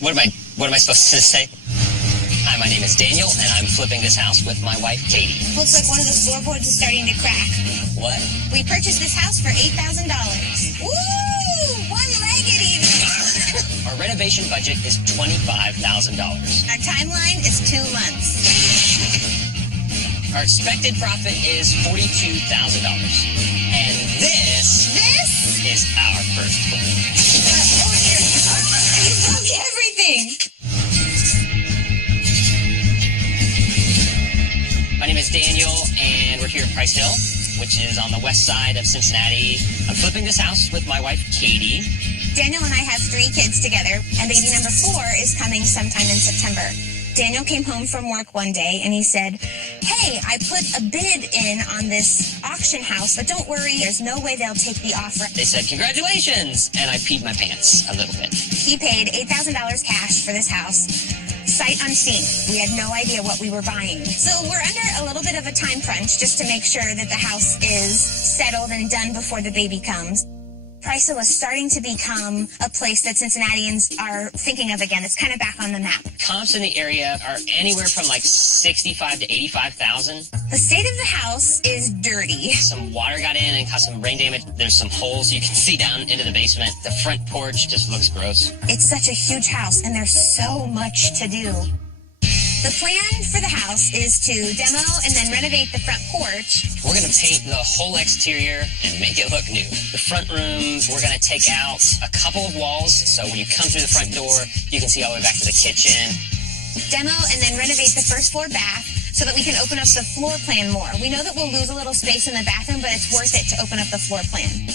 What am I supposed to say? Hi, my name is Daniel, and I'm flipping this house with my wife, Katie. Looks like one of the floorboards is starting to crack. What? We purchased this house for $8,000. Woo! One-legged even. Our renovation budget is $25,000. Our timeline is 2 months. Our expected profit is $42,000. And this is our first flip. Oh, dear. You broke everything. My name is Daniel, and we're here at Price Hill, which is on the west side of Cincinnati. I'm flipping this house with my wife, Katie. Daniel and I have 3 kids together, and baby number 4 is coming sometime in September. Daniel came home from work one day, and he said, hey, I put a bid in on this auction house, but don't worry, there's no way they'll take the offer. They said, congratulations, and I peed my pants a little bit. He paid $8,000 cash for this house. Sight unseen. We had no idea what we were buying. So we're under a little bit of a time crunch just to make sure that the house is settled and done before the baby comes. Price Hill is starting to become a place that Cincinnatians are thinking of again. It's kind of back on the map. Comps in the area are anywhere from like 65 to 85,000. The state of the house is dirty. Some water got in and caused some rain damage. There's some holes you can see down into the basement. The front porch just looks gross. It's such a huge house, and there's so much to do. The plan for the house is to demo and then renovate the front porch. We're going to paint the whole exterior and make it look new. The front room, we're going to take out a couple of walls, so when you come through the front door, you can see all the way back to the kitchen. Demo and then renovate the first floor bath so that we can open up the floor plan more. We know that we'll lose a little space in the bathroom, but it's worth it to open up the floor plan.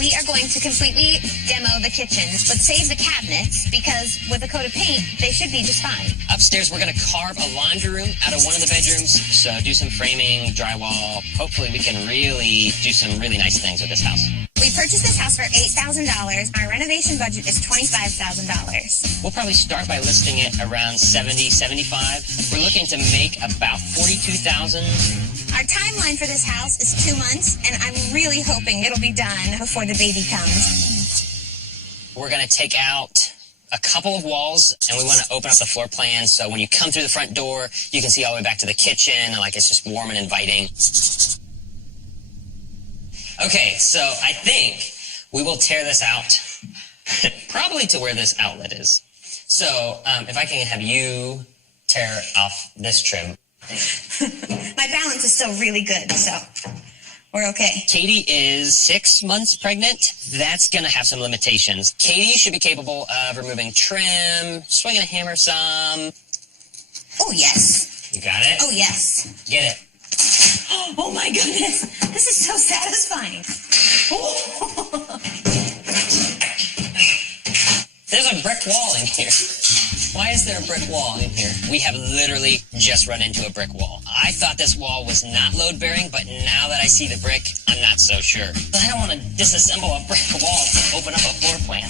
We are going to completely demo the kitchen, but save the cabinets, because with a coat of paint, they should be just fine. Upstairs, we're going to carve a laundry room out of one of the bedrooms, so do some framing, drywall. Hopefully, we can really do some really nice things with this house. We purchased this house for $8,000. Our renovation budget is $25,000. We'll probably start by listing it around 70, 75. We're looking to make about $42,000. Our timeline for this house is 2 months, and I'm really hoping it'll be done before the baby comes. We're going to take out a couple of walls, and we want to open up the floor plan, so when you come through the front door, you can see all the way back to the kitchen, and like it's just warm and inviting. Okay, so I think we will tear this out, probably to where this outlet is. So if I can have you tear off this trim. My balance is still really good, so we're okay. Katie is 6 months pregnant. That's going to have some limitations. Katie should be capable of removing trim, swinging a hammer some. Oh, yes. You got it? Oh, yes. Get it. Oh, my goodness. This is so satisfying. Oh. There's a brick wall in here. Why is there a brick wall in here? We have literally just run into a brick wall. I thought this wall was not load-bearing, but now that I see the brick, I'm not so sure. I don't want to disassemble a brick wall to open up a floor plan.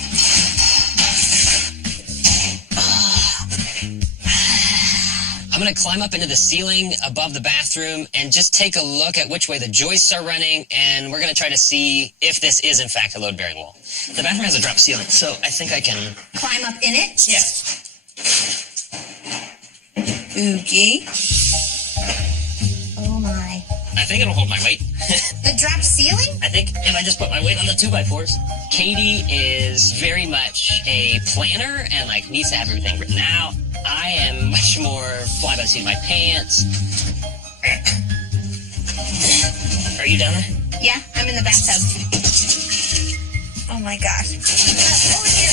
I'm going to climb up into the ceiling above the bathroom and just take a look at which way the joists are running, and we're going to try to see if this is, in fact, a load-bearing wall. The bathroom has a drop ceiling, so I think I can... Climb up in it? Yeah. Okay. Oh, my. I think it'll hold my weight. The drop ceiling? I think if I just put my weight on the 2x4s. Katie is very much a planner and like needs to have everything written out. I am much more fly by the seat of my pants. Are you down there? Yeah, I'm in the bathtub. Oh my gosh. Oh dear.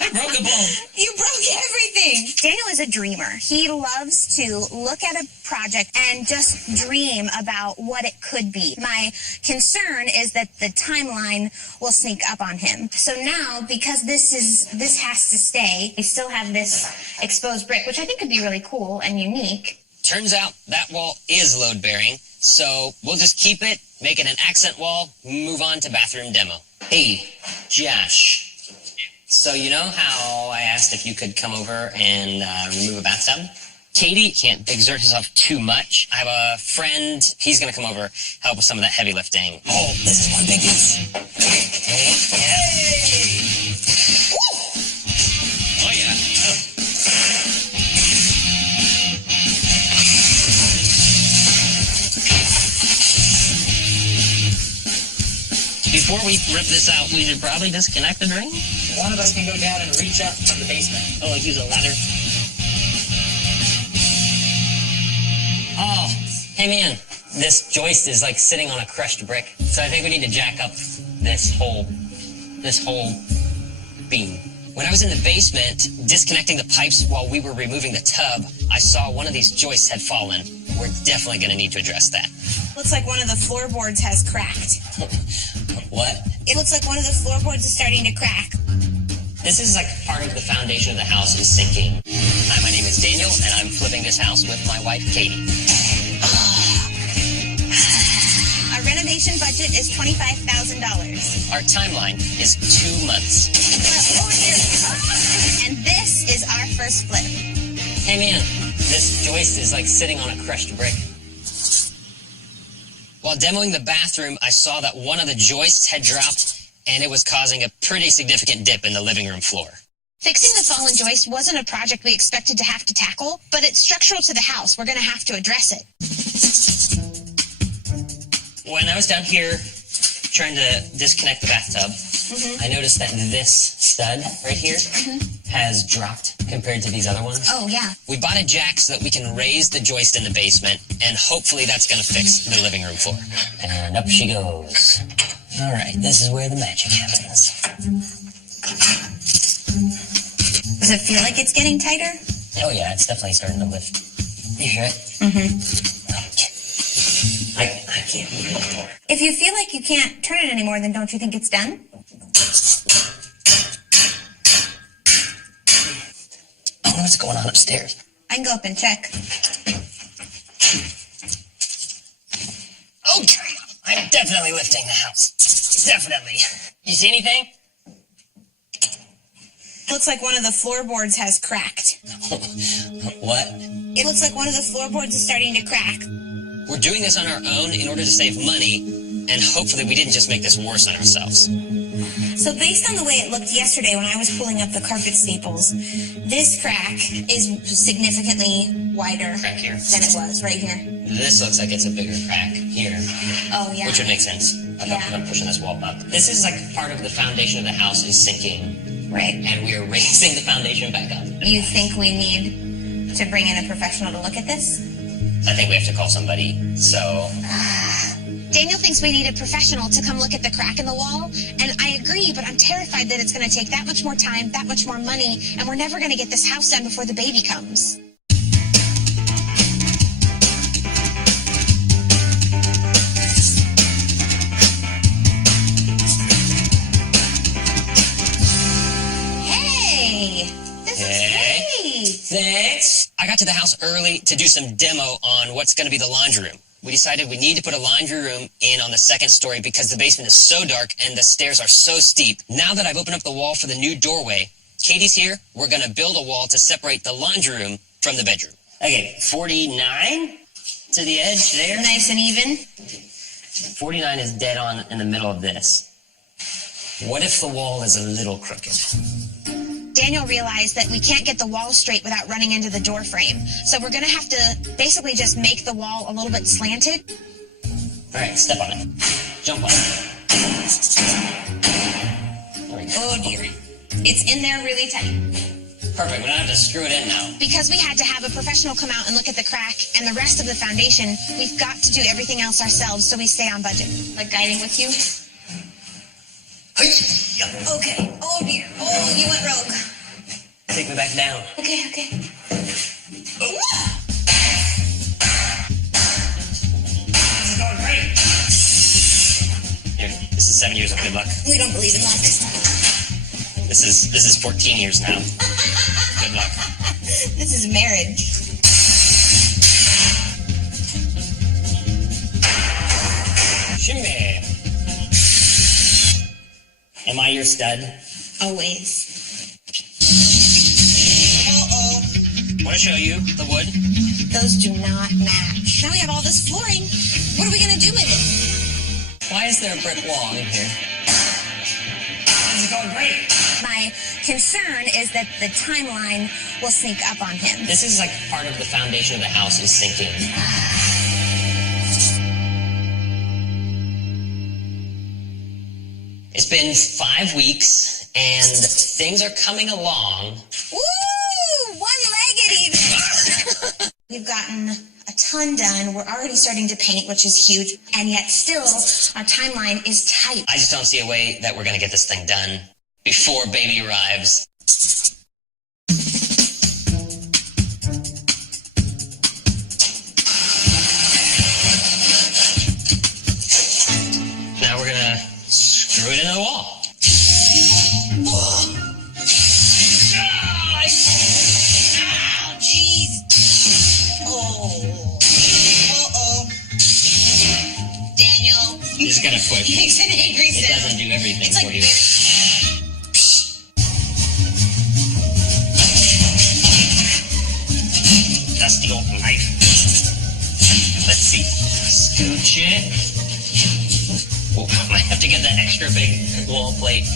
I broke a bulb. You broke everything. Daniel is a dreamer. He loves to look at a project and just dream about what it could be. My concern is that the timeline will sneak up on him. So now, because this has to stay, we still have this exposed brick, which I think could be really cool and unique. Turns out that wall is load-bearing, so we'll just keep it, make it an accent wall, move on to bathroom demo. Hey, Josh. So you know how I asked if you could come over and remove a bathtub? Katie can't exert herself too much. I have a friend, he's going to come over, help with some of that heavy lifting. Oh, this is one big piece. Hey. before we rip this out, we should probably disconnect the drain. One of us can go down and reach up from the basement. Oh, like use a ladder. Oh, hey man, this joist is like sitting on a crushed brick. So I think we need to jack up this whole beam. When I was in the basement, disconnecting the pipes while we were removing the tub, I saw one of these joists had fallen. We're definitely going to need to address that. Looks like one of the floorboards has cracked. What? It looks like one of the floorboards is starting to crack. This is like part of the foundation of the house is sinking. Hi, my name is Daniel, and I'm flipping this house with my wife, Katie. Our renovation budget is $25,000. Our timeline is 2 months. And this is our first flip. Hey man, this joist is like sitting on a crushed brick. While demoing the bathroom, I saw that one of the joists had dropped, and it was causing a pretty significant dip in the living room floor. Fixing the fallen joist wasn't a project we expected to have to tackle, but it's structural to the house. We're going to have to address it. When I was down here trying to disconnect the bathtub, I noticed that this stud right here has dropped compared to these other ones. Oh, yeah. We bought a jack so that we can raise the joist in the basement, and hopefully that's going to fix the living room floor. And up she goes. All right, this is where the magic happens. Does it feel like it's getting tighter? Oh yeah, it's definitely starting to lift. You hear it? I can't move it anymore. If you feel like you can't turn it anymore, then don't you think it's done? I don't know what's going on upstairs. I can go up and check. Okay, I'm definitely lifting the house. Definitely. You see anything? Looks like one of the floorboards has cracked. What? It looks like one of the floorboards is starting to crack. We're doing this on our own in order to save money, and hopefully we didn't just make this worse on ourselves. So based on the way it looked yesterday when I was pulling up the carpet staples, this crack is significantly wider Crack here. than it was right here. This looks like it's a bigger crack here, Oh, yeah. which would make sense. I'm pushing this wall up. This is like part of the foundation of the house is sinking, Right. and we are raising the foundation back up. You think we need to bring in a professional to look at this? I think we have to call somebody, so... Daniel thinks we need a professional to come look at the crack in the wall, and I agree, but I'm terrified that it's going to take that much more time, that much more money, and we're never going to get this house done before the baby comes. Hey, this is great. Thanks. I got to the house early to do some demo on what's going to be the laundry room. We decided we need to put a laundry room in on the second story because the basement is so dark and the stairs are so steep. Now that I've opened up the wall for the new doorway, Katie's here. We're going to build a wall to separate the laundry room from the bedroom. Okay, 49 to the edge there. Nice and even. 49 is dead on in the middle of this. What if the wall is a little crooked? Daniel realized that we can't get the wall straight without running into the door frame. So we're going to have to basically just make the wall a little bit slanted. All right, step on it. Jump on it. There we go. Oh, dear. It's in there really tight. Perfect. We don't have to screw it in now. Because we had to have a professional come out and look at the crack and the rest of the foundation, we've got to do everything else ourselves so we stay on budget. Like guiding with you? Okay. Oh, dear. Oh, you went rogue. Take me back down. Okay. Oh. This is going great. Here, this is 7 years of good luck. We don't believe in luck. This is 14 years now. Good luck. This is marriage. Shimmy. Am I your stud? Always. Want to show you the wood? Those do not match. Now we have all this flooring. What are we going to do with it? Why is there a brick wall in here? This is going great. My concern is that the timeline will sneak up on him. This is like part of the foundation of the house is sinking. been 5 weeks, and things are coming along. Woo! One-legged even. We've gotten a ton done. We're already starting to paint, which is huge, and yet still our timeline is tight. I just don't see a way that we're going to get this thing done before baby arrives. Now we're going to screw it into the wall. Ow, jeez. Daniel. You just got to push. Makes an angry It sound. doesn't do everything It's like for you. Dusty old knife. Let's see. Scooch it. Oh, I might have to get that extra big wall plate.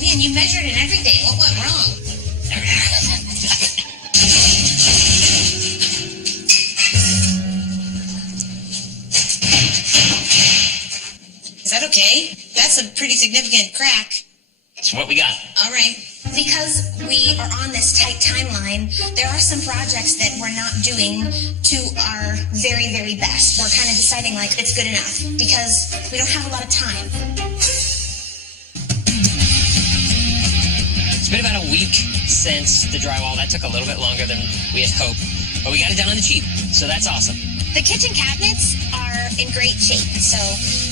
Man, you measured and everything. What went wrong? Is that okay? That's a pretty significant crack. That's what we got. All right. Because we are on this tight timeline, there are some projects that we're not doing to our very, very best. We're kind of deciding, like, it's good enough because we don't have a lot of time. It's been about a week since the drywall. That took a little bit longer than we had hoped, but we got it done on the cheap, so that's awesome. The kitchen cabinets are in great shape, so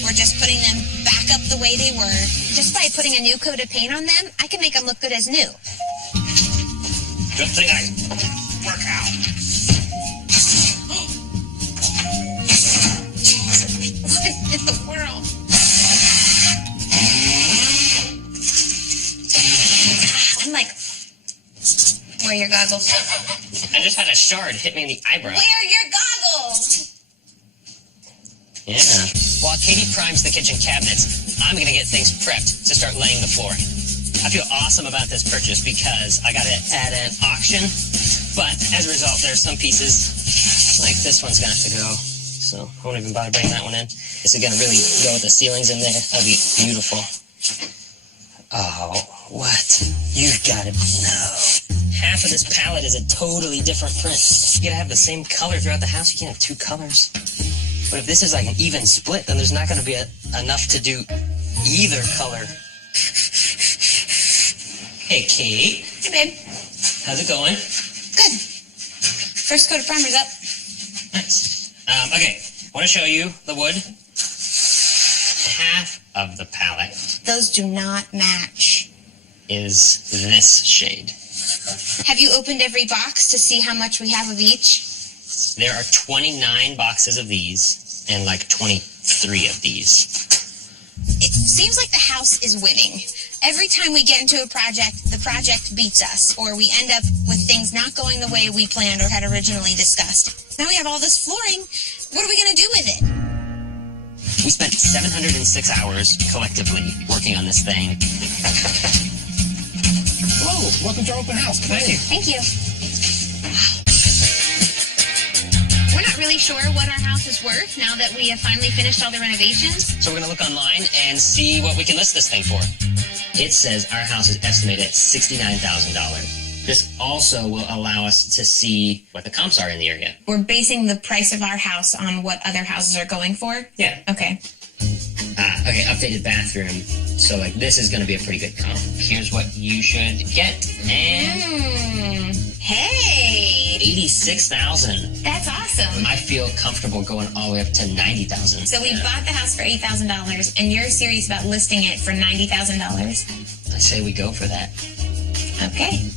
we're just putting them back up the way they were. Just by putting a new coat of paint on them, I can make them look good as new. Good thing I work out. What in the world? I'm like, wear your goggles. I just had a shard hit me in the eyebrow. Wear your goggles! Yeah. While Katie primes the kitchen cabinets, I'm going to get things prepped to start laying the flooring. I feel awesome about this purchase because I got it at an auction, but as a result, there's some pieces, like this one's going to have to go, so I won't even bother bringing that one in. This is going to really go with the ceilings in there. That'll be beautiful. Oh, what? You've got to know. Half of this palette is a totally different print. You got to have the same color throughout the house. You can't have two colors. But if this is like an even split, then there's not going to be enough to do either color. Hey, Kate. Hey, babe. How's it going? Good. First coat of primer's up. Nice. Okay, I want to show you the wood. Half of the palette Those do not match. is this shade. Have you opened every box to see how much we have of each? There are 29 boxes of these and like 23 of these. It seems like the house is winning. Every time we get into a project, the project beats us, or we end up with things not going the way we planned or had originally discussed. Now we have all this flooring. What are we going to do with it? We spent 706 hours collectively working on this thing. Hello, welcome to our open house. Thank you. Thank you. We're not really sure what our house is worth now that we have finally finished all the renovations. So we're going to look online and see what we can list this thing for. It says our house is estimated at $69,000. This also will allow us to see what the comps are in the area. We're basing the price of our house on what other houses are going for? Yeah. Okay. Okay, updated bathroom. So, like, this is going to be a pretty good comp. Here's what you should get. And Hey! $86,000. That's awesome. I feel comfortable going all the way up to $90,000. So we bought the house for $8,000, and you're serious about listing it for $90,000? I say we go for that. Okay.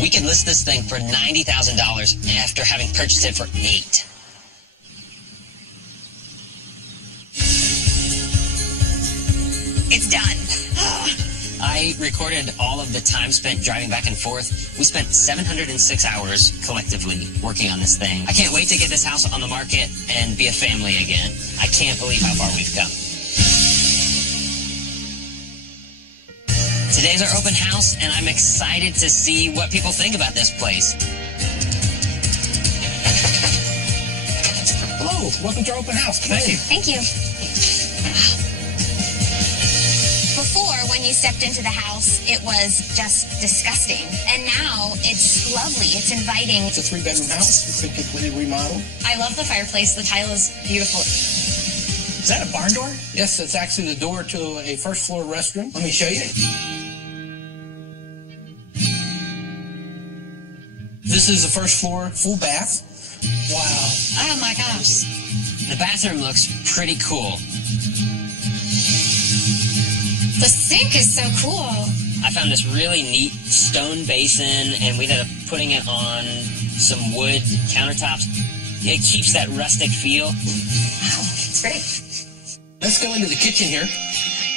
We could list this thing for $90,000 after having purchased it for $8,000. It's done. I recorded all of the time spent driving back and forth. We spent 706 hours collectively working on this thing. I can't wait to get this house on the market and be a family again. I can't believe how far we've come. Today's our open house, and I'm excited to see what people think about this place. Hello, welcome to our open house. Thank you. Thank you. when you stepped into the house, it was just disgusting. And now it's lovely. It's inviting. It's a 3-bedroom house. It's been completely remodeled. I love the fireplace. The tile is beautiful. Is that a barn door? Yes, it's actually the door to a first floor restroom. Let me show you. This is the first floor full bath. Wow. Oh my gosh. The bathroom looks pretty cool. The sink is so cool. I found this really neat stone basin, and we ended up putting it on some wood countertops. It keeps that rustic feel. Wow, it's great. Let's go into the kitchen here.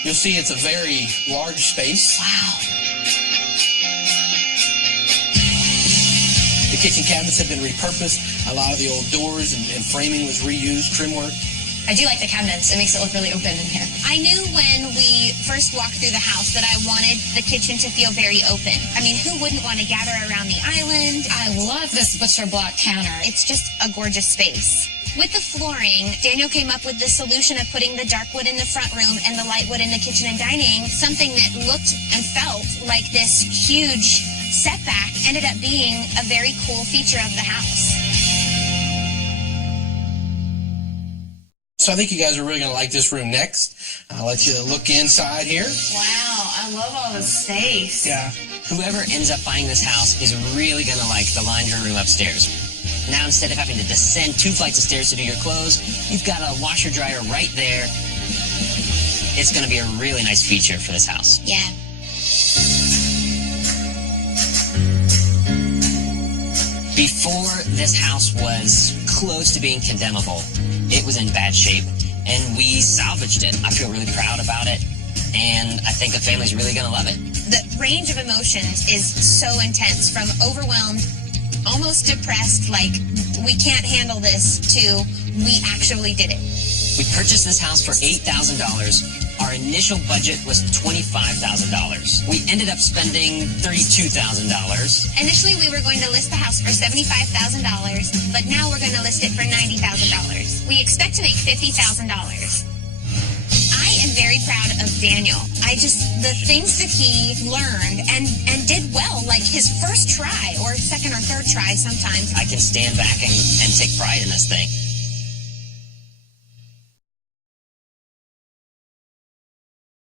You'll see it's a very large space. Wow. The kitchen cabinets have been repurposed. A lot of the old doors and framing was reused, trim work. I do like the cabinets. It makes it look really open in here. I knew when we first walked through the house that I wanted the kitchen to feel very open. I mean, who wouldn't want to gather around the island? I love this butcher block counter. It's just a gorgeous space. With the flooring, Daniel came up with the solution of putting the dark wood in the front room and the light wood in the kitchen and dining. Something that looked and felt like this huge setback ended up being a very cool feature of the house. So I think you guys are really going to like this room next. I'll let you look inside here. Wow, I love all the space. Yeah. Whoever ends up buying this house is really going to like the laundry room upstairs. Now, instead of having to descend 2 flights of stairs to do your clothes, you've got a washer dryer right there. It's going to be a really nice feature for this house. Yeah. Before this house was close to being condemnable, it was in bad shape, and we salvaged it. I feel really proud about it, and I think the family's really going to love it. The range of emotions is so intense, from overwhelmed, almost depressed, like we can't handle this, to we actually did it. We purchased this house for $8,000. Our initial budget was $25,000. We ended up spending $32,000. Initially, we were going to list the house for $75,000, but now we're going to list it for $90,000. We expect to make $50,000. I am very proud of Daniel. The things that he learned and did well, like his first try or second or third try sometimes. I can stand back and take pride in this thing.